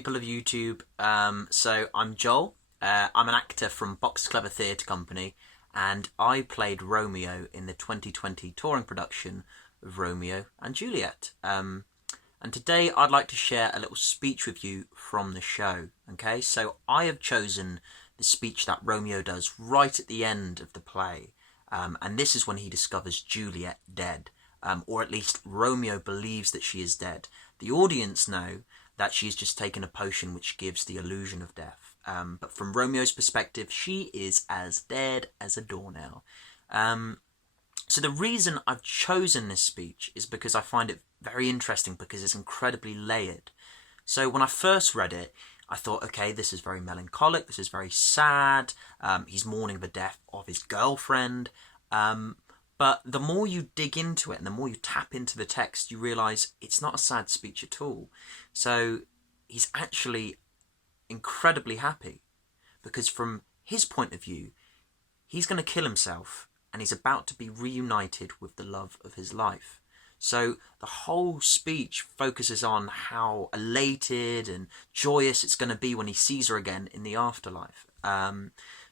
people of YouTube. So I'm Joel. I'm an actor from Boxed Theatre Company, and I played Romeo in the 2020 touring production of Romeo and Juliet. And today I'd like to share a little speech with you from the show. Okay, so I have chosen the speech that Romeo does right at the end of the play, and this is when he discovers Juliet dead, or at least Romeo believes that she is dead. The audience know that she's just taken a potion which gives the illusion of death. But from Romeo's perspective, she is as dead as a doornail. So the reason I've chosen this speech is because I find it very interesting because it's incredibly layered. So when I first read it, I thought, okay, this is very melancholic, this is very sad, he's mourning the death of his girlfriend. But the more you dig into it and the more you tap into the text, you realise it's not a sad speech at all. So he's actually incredibly happy because from his point of view, he's going to kill himself and he's about to be reunited with the love of his life. So the whole speech focuses on how elated and joyous it's going to be when he sees her again in the afterlife.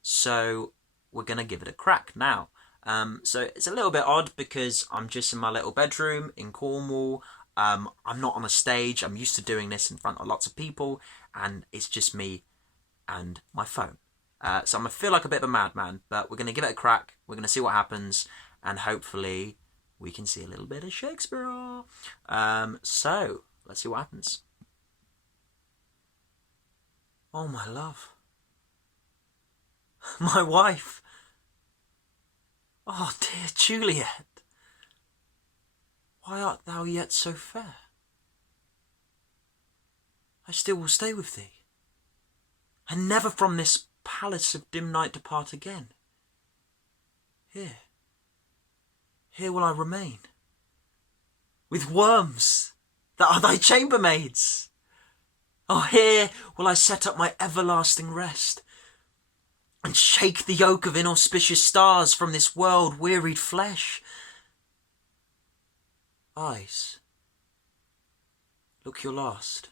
So we're going to give it a crack now. So it's a little bit odd because I'm just in my little bedroom in Cornwall. I'm not on a stage. I'm used to doing this in front of lots of people, and it's just me and my phone. So I'm going to feel like a bit of a madman, but we're going to give it a crack. We're going to see what happens, and hopefully we can see a little bit of Shakespeare. So let's see what happens. Oh, my love. My wife. Oh, dear Juliet, why art thou yet so fair? I still will stay with thee, and never from this palace of dim night depart again. Here will I remain, with worms that are thy chambermaids. Oh, here will I set up my everlasting rest, and shake the yoke of inauspicious stars from this world-wearied flesh. Eyes, look your last.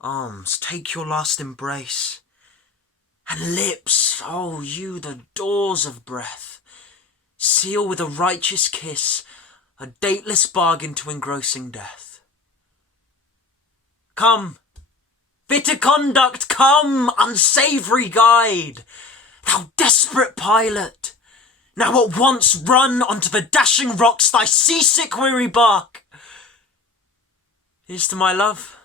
Arms, take your last embrace. And lips, oh, you the doors of breath, seal with a righteous kiss a dateless bargain to engrossing death. Come, bitter conduct, come, unsavoury guide, thou desperate pilot, now at once run onto the dashing rocks thy seasick weary bark. Here's to my love,